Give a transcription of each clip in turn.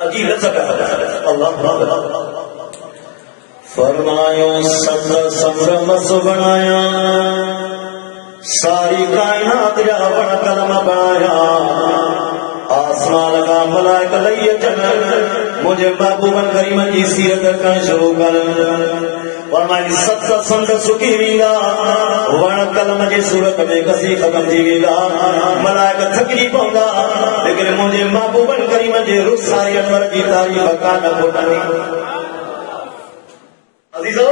عجیب لذت اللہ فرمایا سمر سمر مس بنایا ساری کائنات جا بڑا کلمہ بنایا آسمان کا ملائکہ لئیے چن مجھے محبوباً کریم کی سیرت کرن شروع کر فرمائی ست سمر سکی ویگا وڑا کلمہ جی صورت میں کسی ختم تھی ویگا ملائکہ تھکی پونگا لیکن مجھے محبوباً کریم جی روح ساری انور کی تاریخ کانا پھوٹانی عزیزو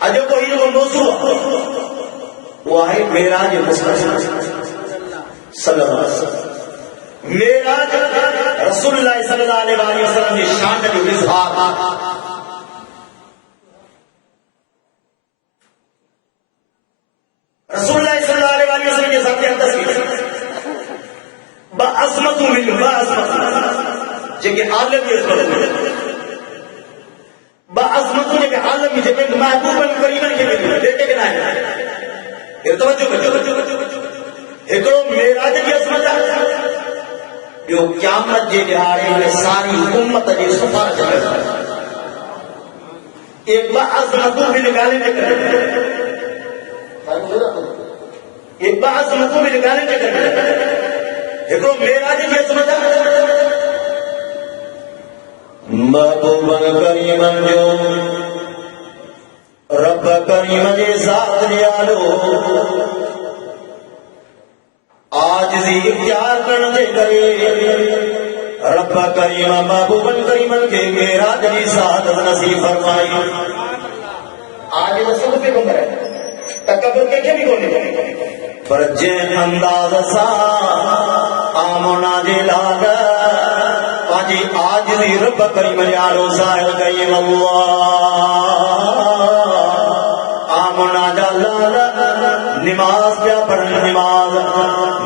اجو کو ہی جو موضوع وہ ہے معراج مصطفیٰ صلی اللہ علیہ وسلم معراج رسول اللہ صلی اللہ علیہ وسلم کی شان جو اظہار رسول اللہ صلی اللہ علیہ وسلم کے ساتھ یہ تصویر بعظمت من بعظمت جگہ عالم یہ عظمت بعظمت جگہ عالم جگہ محبوباً کریماً کے لیے دیکھے کہ نہیں توجہ ایکڑو معراج کی عظمت ہے جو قیامت کے دہاڑے میں ساری امت کی سفارش کرے ایک بعظمتوں بھی نکالے کرے ایک بعظمتوں بھی نکالے کرے ایکڑو معراج کی عظمت ہے محبوباً کریماً جو رب کریم جی ذات نیالو آجزی اختیار کرنے کرے رب کریم محبوباً کریماً کے معراج جی ذات نصیب فرمائی آج رسول پہ کم کرے تکبر کے کیا بھی کھولنے پر جن انداز سا آمنا جی لاغ آجی آجزی رب کریم نیالو ظاہر کریم اللہ نماز کیا پڑھنا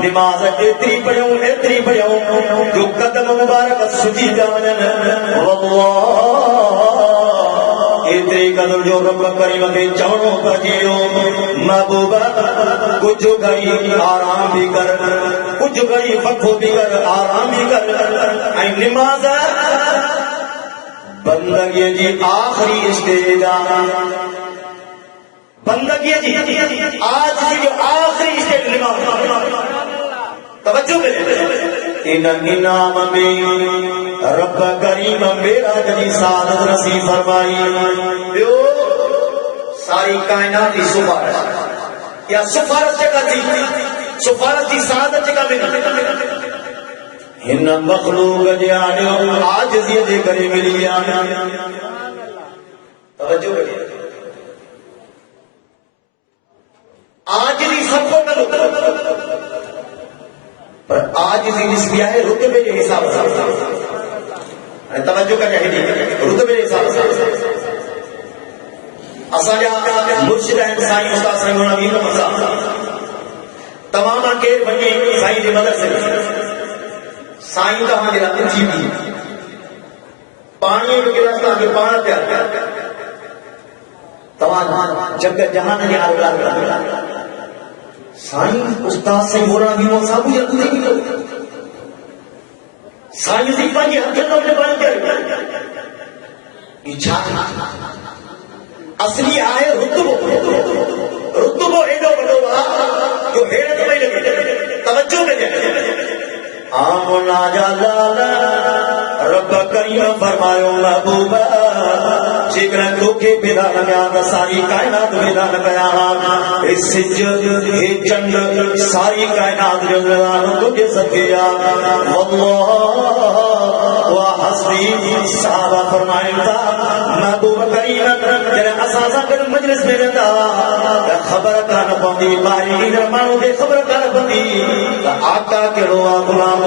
نماز اتری پڑھوں جو قدم مبارک سجی جانن واللہ اتری قدر جو رب کریم کے چونوں کا جیو محبوبہ کچھ گئی آرام بھی کر کچھ گئی فقو بھی کر آرام بھی کر اے نماز بندگی جی آخری اسٹیج بندگی جی آج کی جو آخری اسٹیج نماز توجہ کریں ان انعام میں رب کریم میرا جنی سعادت نصیب فرمائی دیو ساری کائنات کی سفارش یا سفارش جگہ تھی سفارش کی سعادت جگہ میں ان مخلوق جانے عاجزی دے کرے ملی توجہ کریں آجزی سب کو کرو پر آجزی نسبیہ ہے رتبے کے حساب سے توجہ کر رہے رتبے کے حساب سے اساجا مرشد ہیں سائیں استاد سائیں مولانا امین احمد صاحب تمام کے بنی سائیں دی مدد سے سائیں کا ہمارے رات جی بھی پانی کے راستے کے پانا تیار تمام جگ جہان نے اللہ سائیں استاد سے مولانا امین احمد صاحب یہ تو نہیں سائیں دی پانی ہتھوں نے بن کے اچھا اصلی آئے رتبو ایڈو بڑو جو حیرت میں لگے توجہ میں جائے آمنا جالالا رب کریم فرمایو محبوبہ جکرن تو کے بیدان گیا ساری کائنات بیدان گیا اس چند ساری کائنات جو تجھے سکیا واللہ وحسبی صحابہ فرمائیں تا محبوب کریم جنہیں اساسا کر مجلس میں رہتا خبر کان پوندی باری رمانو دے خبر کان پوندی آقا کے روا غلام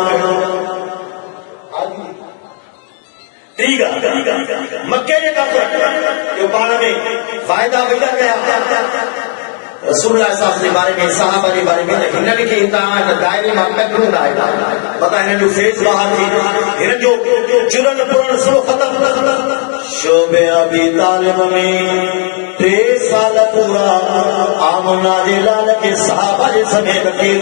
ٹھیک ہے مکہ یہ کافر جو پانا میں فائدہ ہوئی گیا رسول اللہ صلی اللہ علیہ وسلم بارے میں صحابہ کے بارے میں انہوں نے کہ دائرے میں پکڑوں گا پتہ ہے جو فیض باہر تھی ان جو جرن پرن سو ختم شعبہ ابی طالب میں 3 سال پورا آمنا جے لال کے صحابہ جے سمیت قید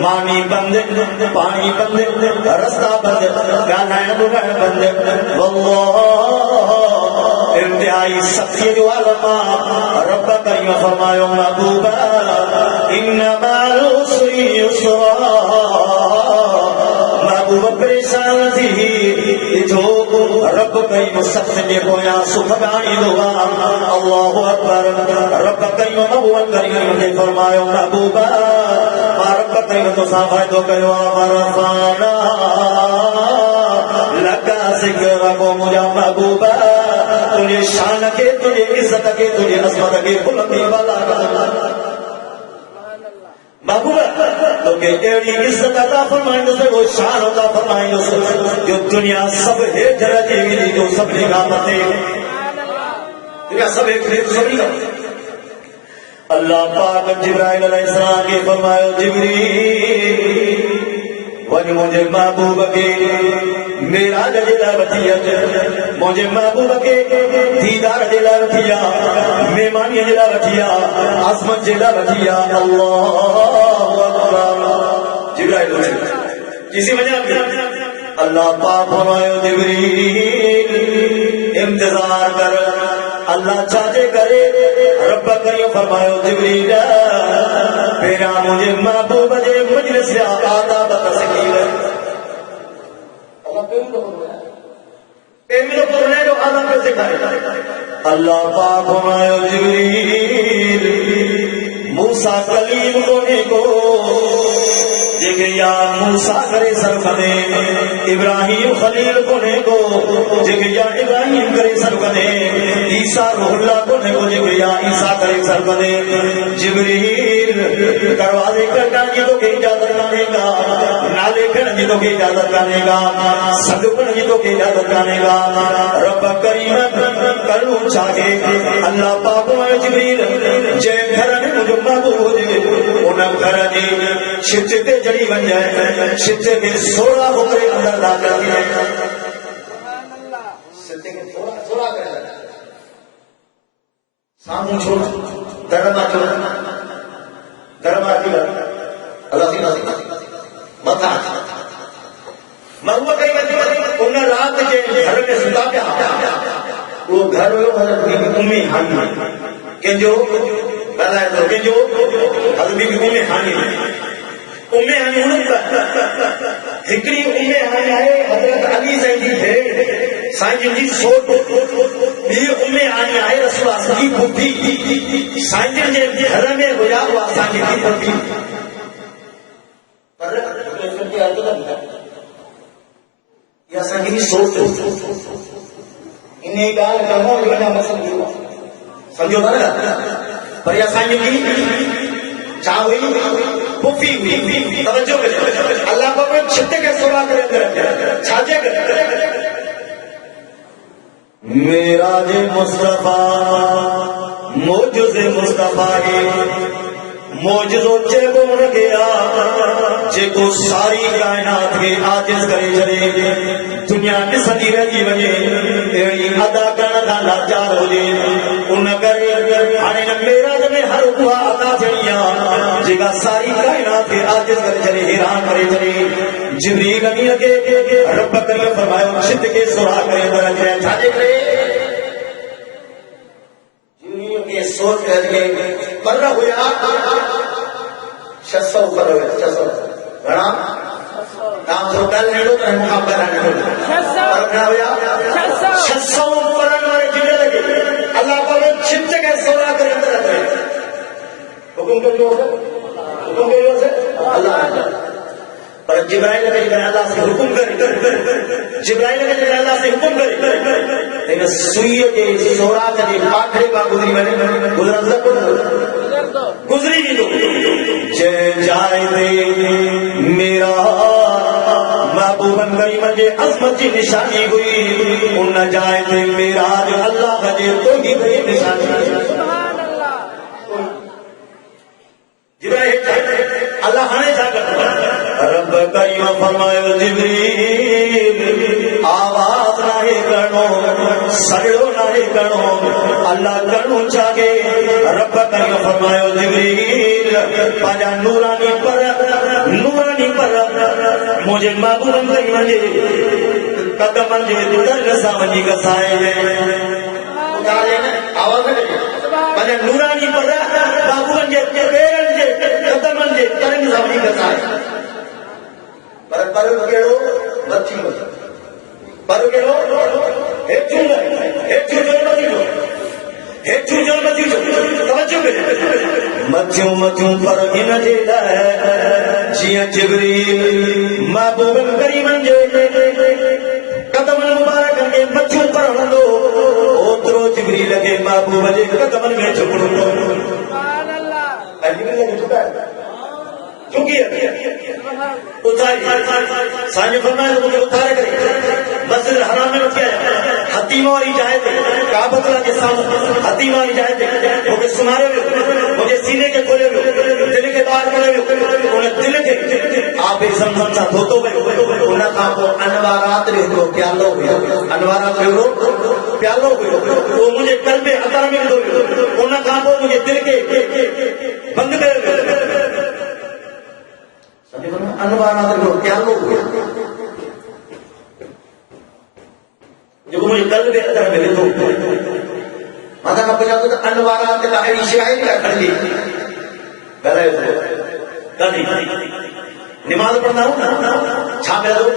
مانی بند پانی بند رستہ بند گالائن بگڑ بند واللہ انتہائی سختی جو علماء رب کریم فرمایا محبوبا انما العسر یسرا محبوب پریشان تھی جو رب کریم سخت نے گویا سکھ گانی دعا اللہ اکبر رب کریم محبوب کریم نے فرمایا محبوبا رب کریم تو صحابہ تو کہو مرفانا لگا ذکر کو مجھا محبوبا تجھے شان کے تجھے عزت کے تجھے عظمت کے بلندی والا محبوبہ تو کہ ایڑی عزت عطا فرمائیں سے وہ شان عطا فرمائیں سے جو دنیا سب ہے درجے کی جو سب نگاہ تے دنیا سب ایک ہے سب نگاہ اللہ پاک جبرائیل علیہ السلام کے فرمایا جبریل ون مجھے محبوب کے میرا جلا وطیت مجھے محبوب کے دیدار جلا وطیا مہمانی جلا وطیا عظمت جلا وطیا اللہ اکبر جبرائیل کسی وجہ اللہ پاک فرمایا جبریل انتظار کر اللہ چاہتے کرے رب کریم فرمایا جبریل پیرا مجھے محبوب جے مجلس سے آتا بتسکیل اللہ پاک فرمایا جبریل موسیٰ کلیم کونے کو دیکھے یا موسیٰ کرے سرکنے ابراہیم خلیل کونے کو دیکھے یا ابراہیم کرے سرکنے عیسیٰ روح اللہ کونے کو دیکھے یا عیسیٰ کرے سرکنے جبریل دروازے کر جانے تو کہ اجازت کرنے گا نالے کرنے تو کہ اجازت کرنے گا سنگ کرنے تو کہ اجازت کرنے گا رب کریم کرنو چاہے اللہ پاک میں جبریل جے گھر میں مجھے محبوب ہو جائے انہاں گھر جی چھتے جڑی بن جائے چھتے کے سوڑا ہو کر اندر داخل کیا چھتے کے سوڑا کر جائے سامنے چھوڑ درما چھوڑ درما کی اللہ سی ناسی مطا محبوب کریم انہاں رات کے گھر میں ستا پیا وہ گھر ہوئے حضرت بی بی امی ہانی کہ جو بلائے تو کہ جو حضرت بی بی امی ہانی امی ہانی ہکڑی امی ہانی آئے حضرت علی زیدی ہے سائن جی سوٹ بی امی ہانی آئے رسول اللہ کی پھوٹی سائن جی گھر میں ہویا ہوا سائن کی پھوٹی پر رسول کی عرض نہ یا سائن جی سوٹ انہیں گال کرنا لکھنا مسئلہ سمجھو نا پر یا سائن جی چاہوئی پوفی ہوئی توجہ کریں اللہ کو اپنے چھتے کے سورا کریں چھاجے کریں میراج مصطفیٰ موجز مصطفیٰ موجزوں چے گم گیا چے کو ساری کائنات کے آجز کرے چلے دنیا کی صدی رہتی وجے ایڑی ادا کرنا تھا لاچار ہو جے ان کرے آنے میرا جمیں ہر دعا عطا چڑیا جگہ ساری کائنات کے آجز کرے چلے حیران کرے چلے جبریل امین کے رب کریم فرمایا شد کے سورا کرے درجہ چھاجے کرے جبریل کے سوچ کر کے پر ہویا 600 پر ہویا 600 بڑا نام تو کل نہیں ہوتا ہے مقابلہ نہیں ہوتا پر کیا ہویا 600 پر ہمارے جڑے لگے اللہ کو چھت کے سورا کرے اندر رکھے حکم کر جو حکم کر جو اللہ پر جبرائیل کے جگہ اللہ سے حکم کرے جبرائیل کے جگہ اللہ سے حکم کرے لیکن سوئی کے سورا کے پاکھڑے کا گزری بنے گزری بھی تو جائے دے میرا محبوبن کریم جے عظمت کی نشانی ہوئی ان نجائے دے میرا جو اللہ کا جے تو ہی بڑی نشانی اللہ ہانے چھا کرتا رب کریم فرمایا جبریل آواز نہ کرو سڑو نہ کرو اللہ کرو چاہے رب کریم فرمایا جبریل پاجا نورانی پر مجھے محبوب کریم جے قدم جے درگسا ونجی گسائے آواز نہ پاجا نورانی پر محبوب جے پیرن جے قدم جے درگسا ونجی گسائے پر کیڑو مچھی پر کیڑو ہیچو جو مچھی توجہ کرے مچھوں پر ان جے لائے جیاں جبریل محبوب کریم جے قدم مبارک کے مچھوں پر ہندو اوترو جبریل کے محبوب جے قدم میں جھکڑو سبحان اللہ جبریل کے جھکا ہے چونکہ اتاری سانجو فرمائے تو مجھے اتارے کرے مسجد الحرام میں اٹھ گیا حتیمہ والی جائے تھے کعبۃ اللہ کے سامنے حتیمہ والی جائے تھے مجھے سمارے ہوئے مجھے سینے کے کھولے ہوئے دل کے باہر کھولے ہوئے انہیں دل کے آپ زمزم سا دھوتو گئے انہیں کہا وہ انوارات رہو پیالو ہوئے انوارات رہو پیالو ہوئے وہ مجھے قلب عطر میں دو انہیں کہا وہ مجھے دل کے بند کرے ہوئے انوارات رہو پیالو ہوئے جو مجھے قلب عطر میں دو ماتا کا پچھا تو انوارات کا ایڈی شاہد کا کھڑ لی گلے گلی نماز پڑھنا ہوں چھا میرا دو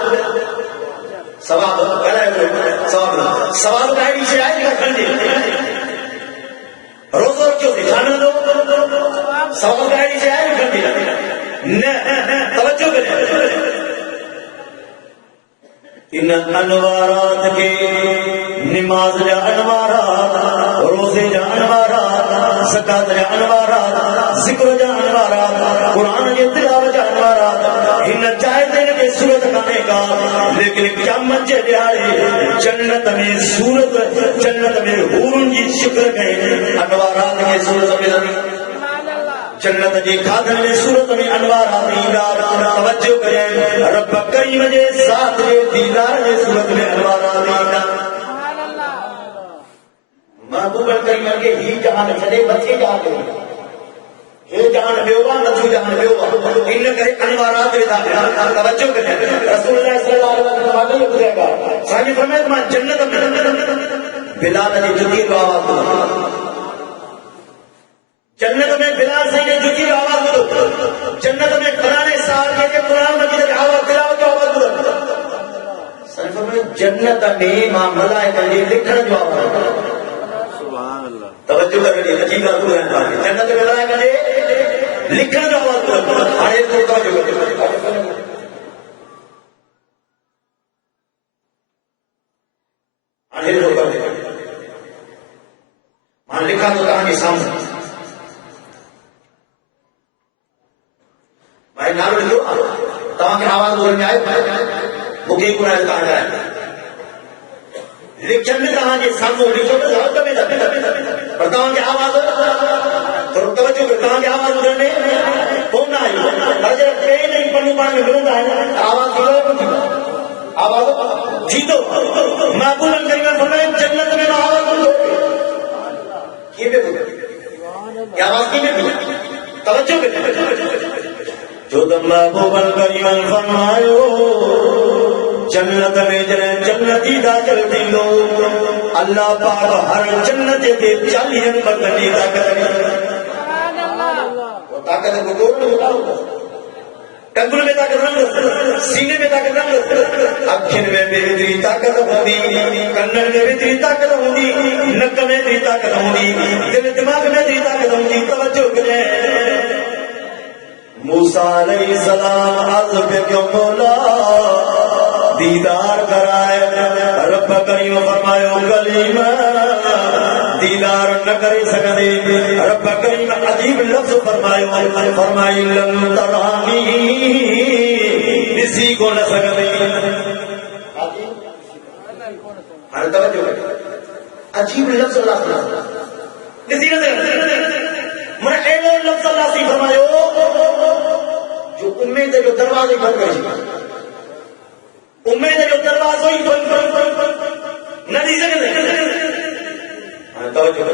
سواب گلے سواب کا ایڈی شاہد کا کھڑ لی روزہ رکھو تھی چھا میرا دو سواب کا ایڈی شاہد کا کھڑ لی توجہ کریں ان انوارات کے نماز جا انوارات روزے جا انوارات زکات جا انوارات ذکر جا انوارات قرآن کے تلاوت جا انوارات ان چاہے دن کے صورت کھانے کا لیکن قیامت کے دیہاڑے جنت میں صورت جنت میں حورن کی شکر گئے انوارات کے صورت میں جنت جی کھادن میں صورت میں انوارات توجہ کریں رب کریم جے ساتھ جے دیدار جے صورت میں انوارات محبوب کریم کے ہی جہان چھڑے بچے جہان دے یہ جہان بیوا نتو جہان بیوا ان کرے انوارات رضا توجہ کریں رسول اللہ صلی اللہ علیہ وسلم نے بتایا گا ساجی فرمایا تمہارا جنت میں بلال نے جتی کو آواز دو جنت میں بلال سے نے جتی کو آواز دو جنت میں قرآن سال کے قرآن مجید کی آواز تلاوت کی آواز دو ساجی فرمایا جنت میں ماں ملائکہ نے لکھن جو آواز توجہ کر رہی ہے عجیب بات ہے جنت میں ملائکہ نے لکھن جو آواز دو آئے تو توجہ کر آئے تو کر مان لکھا تو کہانی سامنے بھائی نام لکھو تمام کی آواز دور میں آئے مکھی قرآن کہا جائے لکھن میں کہاں جی سامنے لکھو تو ضرورت کمی تھا پر تمام کی آواز تو توجہ کر تمام کی آواز دور میں کون نہ آئی ہر جگہ کہیں نہیں پڑھنے پانے میں ملوں گا آواز آواز جیتو محبوب کریم فرمائے جنت میں آواز دو کی آواز کی توجہ کر جو دم محبوب کریم فرمائے جنت میں جنہیں جنتی داخل دیندو اللہ پاک ہر جنت کے 40 نمبر کی طاقت ہے وہ طاقت کو دور میں بتاؤ ٹنگل میں طاقت رنگ سینے میں طاقت رنگ اکھن میں بہتری طاقت ہوندی کنن میں بہتری طاقت ہوندی نک میں بہتری طاقت ہوندی دل دماغ میں بہتری طاقت ہوندی توجہ کریں موسیٰ علیہ السلام عرض پہ کیوں مولا دیدار کرائے رب کریم فرمایا کلیم دیدار نہ کرے سکتے رب کریم عجیب لفظ فرمائی لن ترانی کسی کو نہ سکتے عجیب لفظ اللہ کسی نہ سکتے میں ایلو لفظ اللہ سے فرمایو جو امید جو دروازے بند گئی امید جو دروازہ ہی بند نہ دی سکتے توجہ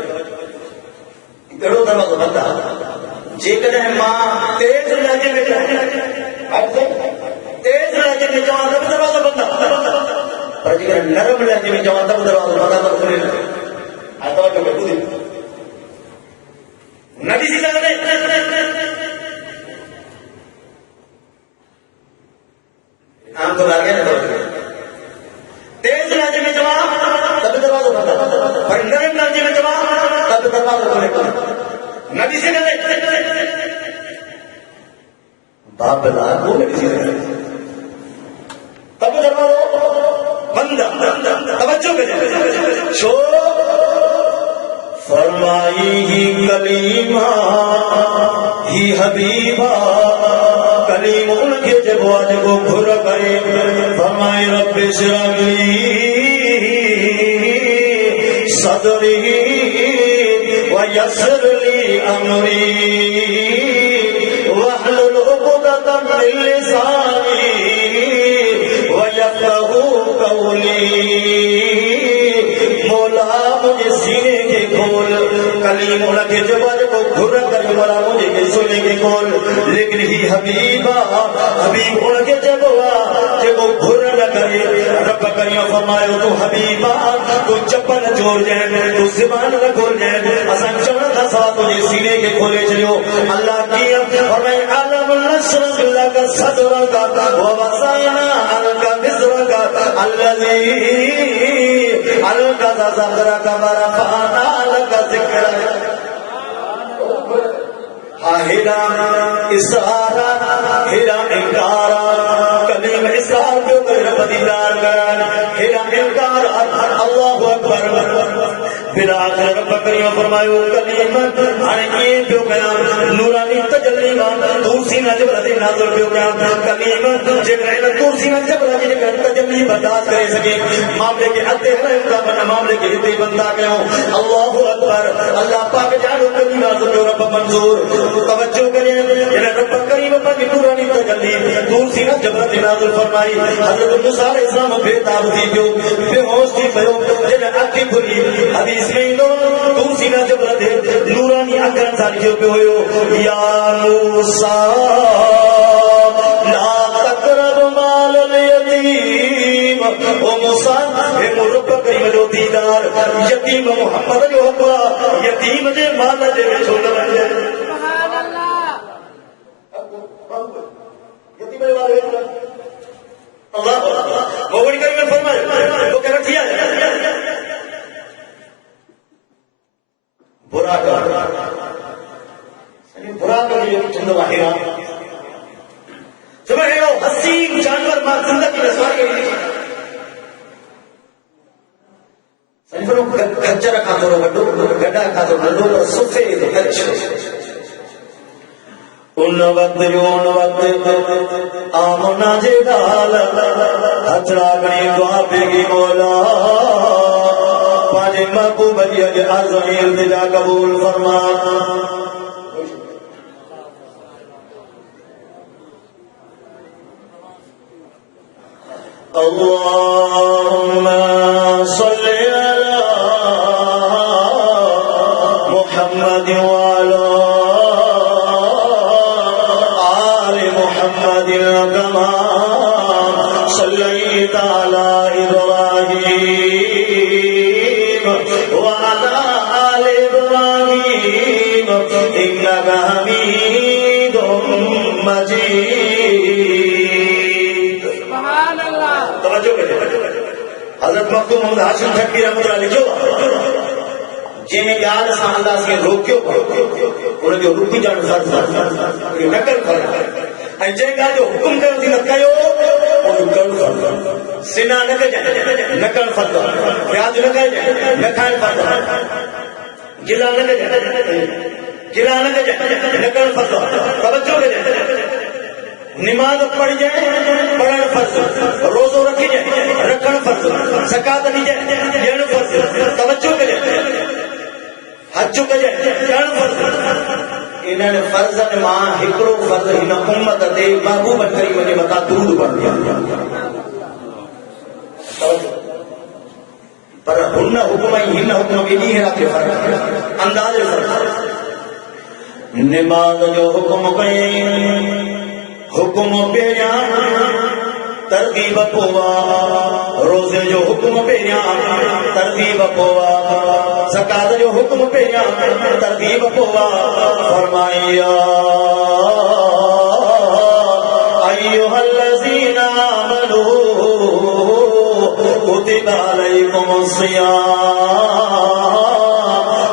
کہڑو دروازہ بند جے کدھیں ماں تیز لہجے میں تیز لہجے میں جوان تب دروازہ بند پر جے نرم لہجے میں جوان تب دروازہ بند تو کھلے توجہ کہ پوری نہ دی سکتے ہم تو لگے نا تیز لہجے میں جواب تب دروازہ بند پر نرم لہجے میں جواب تب دروازہ کھلے نبی سے کہتے باپ بلا وہ نبی سے کہتے تب دروازہ بند توجہ کریں شو فرمائی ہی کلیمہ ہی حبیبہ کلیم ان کے جب واجب کو گھر کرے فرمائے رب اشرح لی صدری ویسر لی امری واحلل عقدۃ من لسانی ویفقهوا قولی مولا مجھے سینے کے کھول کلیم ان کے جب واجب کو گھر کرے مولا مجھے کے سینے کے کھول لیکن ہی حبیبہ حبیب ان کے جب وہ گھر نہ کرے رب کریم فرمایا تو حبیبہ تو چپل جوڑ جائے تو زبان نہ کھول جائے اسان چڑھ تھا سا تجھے سینے کے کھولے چلیو اللہ کی فرمائے عالم نشرح لك صدرك ووسعنا عنك وزرك الذي أنقض ظهرك ورفعنا لك ذكرك ہیرا اسرارا ہیرا انکارا کلیم اسرار جو کر بدیدار کران ہیرا انکار اللہ اکبر پھر آخر رب کریم فرمایو کلیم آنے یہ جو قیام نورانی تجلی تورسی نجب رضی نازل جو قیام کلیم جبرائیل تورسی نجب رضی تجلی برداشت کرے سکے معاملے کے حد رہے کا بنا معاملے کے حد بندہ کہوں اللہ اکبر اللہ پاک جانو کلیم نازل جو رب منظور توجہ کریں رب کریم پاک نورانی تجلی تورسی نجب رضی نازل فرمائی حضرت موسیٰ علیہ السلام بے تابدی جو بے ہوش تھی بیو جنہیں اکی بھلی حدیث میں انہوں تورسی نجب رضی نورانی اکرم سالی جو پہ ہوئے یا موسیٰ لا تقرب مال الیتیم او موسیٰ اے رب کریم جو دیدار یتیم محمد جو حقا یتیم جے مانا جے چھوڑ رہے سبحان اللہ یتیم جے مانا جے اللہ وہ بڑی کریم فرمائے وہ کہہ رکھیا ہے برا کر برا کر یہ چند واحرہ سمجھے ہو حسین جانور ماں زندگی میں سوار گئی سمجھے ہو کچرہ کھاتو رو گڑو گڑا کھاتو گڑو سفید کچھ ان وقت آمنا جے ڈال ہتھڑا گئی دعا بیگی مولا پانے محبوب علی اجے عظمی التجا قبول فرما اللهم صل على محمد وعلى آل محمد كما صليت على إبراهيم وعلى آل إبراهيم إنك حميد مجيد حضرت مختوم محمد ہاشم تھکی رحمت اللہ لکھو جنہیں یاد سا اللہ سے روکیو انہیں جو روکی جانو سار یہ نکل فرق جنہیں کہا جو حکم کرو تھی نکیو انہیں کرو فرق سنہ نکل جائے نکل فرق پیاز نکل جائے نکھائن فرق گلا نکل جائے نکل فرق توجہ لے جائے نماز پڑھ جائے پڑھن فرض روزو رکھی جائے رکھن فرض زکات دی جائے دین فرض توجہ کرے حج کرے کرن فرض انہوں نے فرض ماں ہکڑو فرض ہن امت دے محبوب کریم نے بتا درود پڑھ دیا پر ہن حکم ہن حکم بھی نہیں ہے کہ فرق انداز فرق نماز جو حکم کہیں حکم پیریا ترغیب پوا روزے جو حکم پیریا ترغیب پوا زکات جو حکم پیریا ترغیب پوا فرمایا ایھا الذین آمنوا کتب علیکم الصیام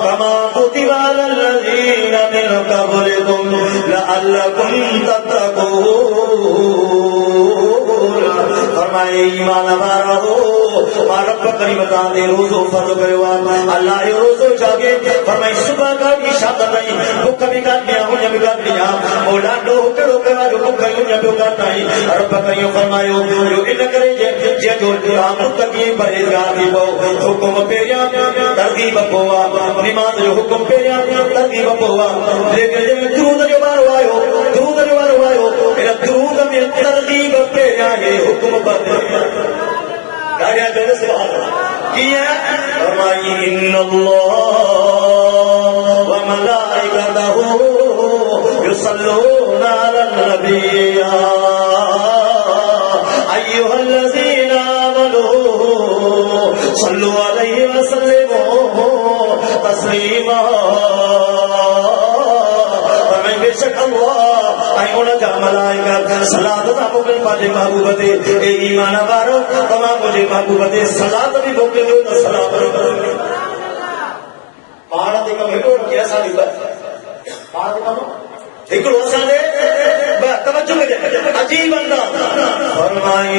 کما کتب علی الذین من قبلکم لعلکم تتقون فرمائے ایمان وارو رب کریم تعالی روزو فرض کرو اللہ یہ روزو چاہے فرمائے صبح کا عشاء نہیں بھوک بھی کر دیا ہوں جب کر دیا مولا دو کرو کرا جو بھوک ہوں جب کرتا ہے رب کریم فرمائے جو ان کرے جے جو رات تکی پرہیزگار دی وہ حکم پیریا ترغیب پوا نماز جو حکم پیریا ترغیب پوا لیکن جے درود جو بار آیو درود جو بار آیو میرا درود میں ترغیب پیریا ہے حکم بدل داریا جو سبحان اللہ کیا فرمائی ان اللہ وملائکتہ یصلون علی النبی ایھا الذین آمنوا صلوا علیہ وسلموا تسلیما فرمائی بے شک اللہ ایون جا ملائکہ صلاۃ دا مکل پاجے محبوب دے اے ایمان وارو تمام مجھے محبوب دے صلاۃ بھی مکل دے تو سلام کرو مانا دے کم ہکڑو کیسا دی بات مانا دے کم ہکڑو اسا دے توجہ کرے عجیب انداز فرمائی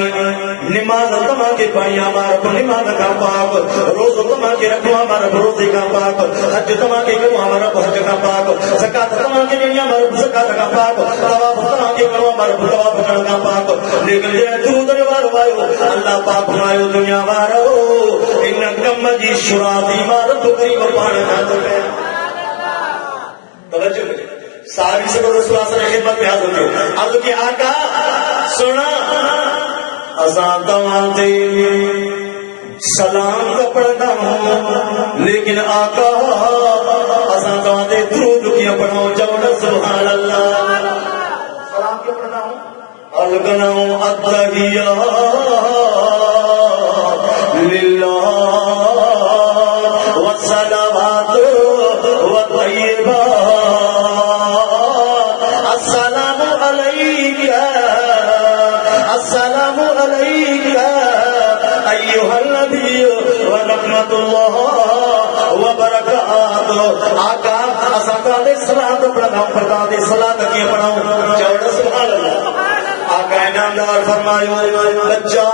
نماز تما کے پڑھی ہمارا کو نماز کا پاک روز تما کے رکھو ہمارا روزے کا پاک حج تما کے کرو ہمارا حج کا پاک زکات تما کے دنیا ہمارا زکات کا پاک طواف تما کے کرو ہمارا طواف کرنے کا پاک لیکن یہ درود وار وایو اللہ پاک فرمایا دنیا وارو ان کم جی شراطی عمارت کریم پانے کا تو ہے توجہ کرے ساری سے رسول اللہ صلی اللہ علیہ وسلم خدمت میں حاضر ہو عرض کی آقا سنا اذان دے سلام کا پڑھنا ہوں لیکن آقا اذان دے درود کیا پڑھاؤ جوڑا سبحان اللہ سلام کیا پڑھنا ہوں الگناؤں التحیات للہ والصلوات والطیبات السلام علیکم ایھا النبی ورحمۃ اللہ وبرکاتہ آقا اساں دے صلاۃ پڑھاؤ پڑھا دے صلاۃ کی پڑھاؤ چوڑا سبحان اللہ آقا انعامدار فرمایا بچہ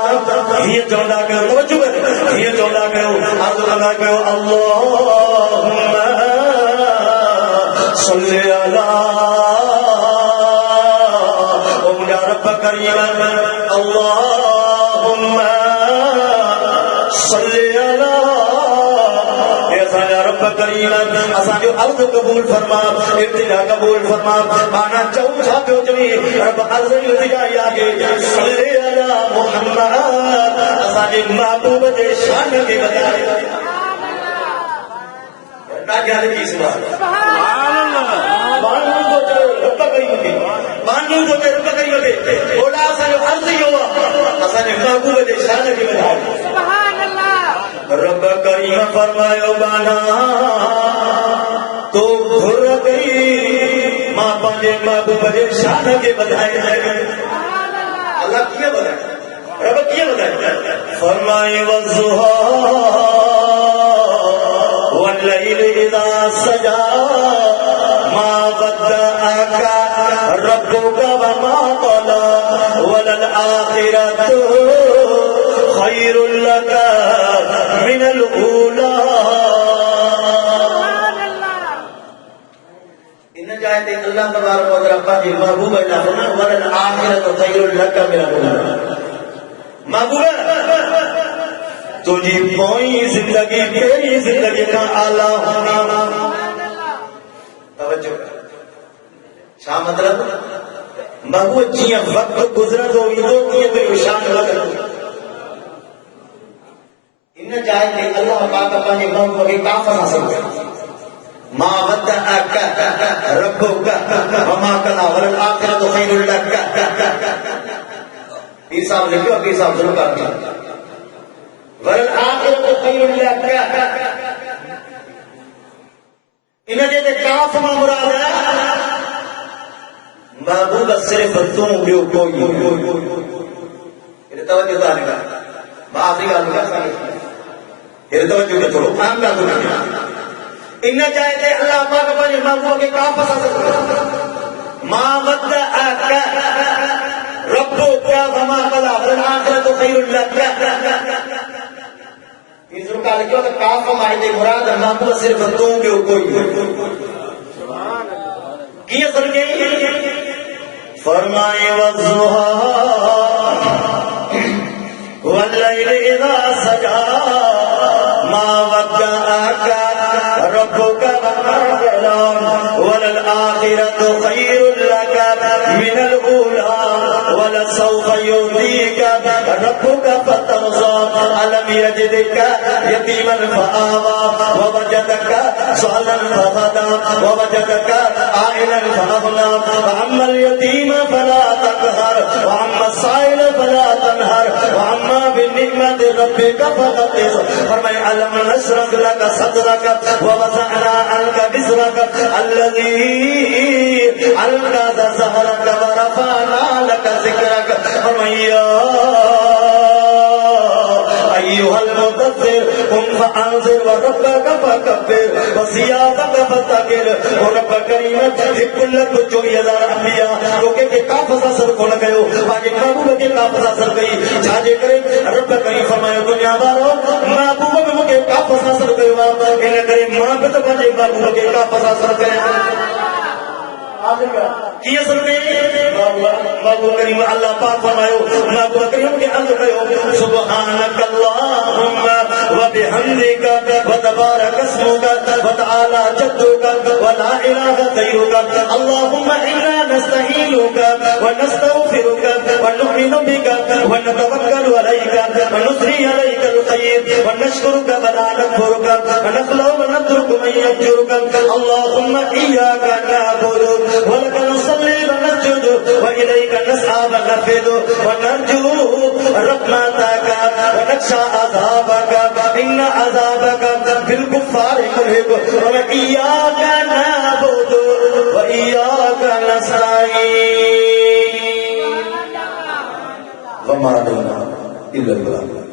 یہ چوندا کرو توجہ کرو یہ چوندا کرو عرض ادا کرو اللہم صلی علی رب کریم اللہم صلی علی یا رب کریم اساں جو عرض قبول فرما ابتدا قبول فرما مانا چاہوں چھاپیو جمی رب عرض ابتدا آگے صلی علی محمد اساں جو محبوب دے شان کے بجائے نا کیا کی سبحان اللہ مانو تو رب کریم کے مانو تو رب کریم کے بولا اساں جو عرض ہی ہوا اساں جو محبوب دے شان کے بجائے سبحان اللہ رب کریم فرمایا بانا تو گھر گئی ماں پانچے محبوب دے شان کے بجائے اللہ کیا بتائے رب کیا بتائے فرمائے والضحى والليل إذا سجى ما ودعك ربك وما قلى وللآخرة خير لك من الأولى ان جائے اللہ تبارک و تعالی کی محبوب اللہ فرمایا وللآخرة خير لك من الأولى محبوب تجھے کوئی زندگی تیری زندگی کا آلہ ہونا توجہ چھا مطلب مگو جیاں وقت گزرا تو یہ تو شان لگا ان جائے تے اللہ پاک اپنے مگو کے کافر حاصل کر ما ودعك ربك وما قلى والآخرة خير لك پیر صاحب لکھو پیر صاحب ضرور کرتے ہیں والآخرة خير لك انہیں جیتے کاف میں مراد ہے محبوب صرف تم بیو کوئی یہ توجہ دانے کا آخری گال میں یہ توجہ کا چھوڑو کام کا دنیا انہیں چاہتے اللہ پاک اپنے محبوب کے کام پسا سکتا ما ودعك ربك وما قلى والآخرة خير لك اس رکا لکھو تو کاف مائدے مراد محبوب صرف تم بیو کوئی کیا سر گئی فرمائے والضحى والليل إذا سجى ما ودعك ربك وما قلى وللآخرة خير لك من الأولى ولسوف يؤتيك ربك فترضى ألم يجدك يتيما فآوى ووجدك ضالا فهدى ووجدك عائلا فأغنى فأما اليتيم فلا تقهر وأما السائل فلا تنهر وأما بنعمة ربك فحدث فرمائے ألم نشرح لك صدرك ووضعنا عنك وزرك الذي أنقض ظهرك ورفعنا لك ذكرك فرمائے أيها المدثر قم فأنذر وربك فكبر وثيابك فطهر ورب کریم حب لك جو ہزار انبیاء تو کہ کافر اثر کو لگاؤ باقی محبوب کے کافر اثر گئی چھاجے کرے رب کریم فرمایا دنیا دارو محبوب کے کافر اثر گئی ان کرے محبت بنے محبوب کے کافر اثر کرے کیا سر گئی محبوب کریم اللہ پاک فرمایا محبوب کریم کے عرض کرو سبحانك اللهم وبحمدك وتبارك اسمك وتعالى جدك ولا اله غيرك اللهم انا نستعينك ونستغفرك ونؤمن بك ونتوكل عليك ونثني عليك الخير ونشكرك ولا نكفرك ونخلع ونترك من يفجرك اللهم اياك نعبد ولك نصلي ونسجد واليك نسعى ونفد ونرجو رحمتك ونخشى عذابك ان عذابك بالكفار ملحق واياك نعبد واياك نستعين وما علينا الا البلاغ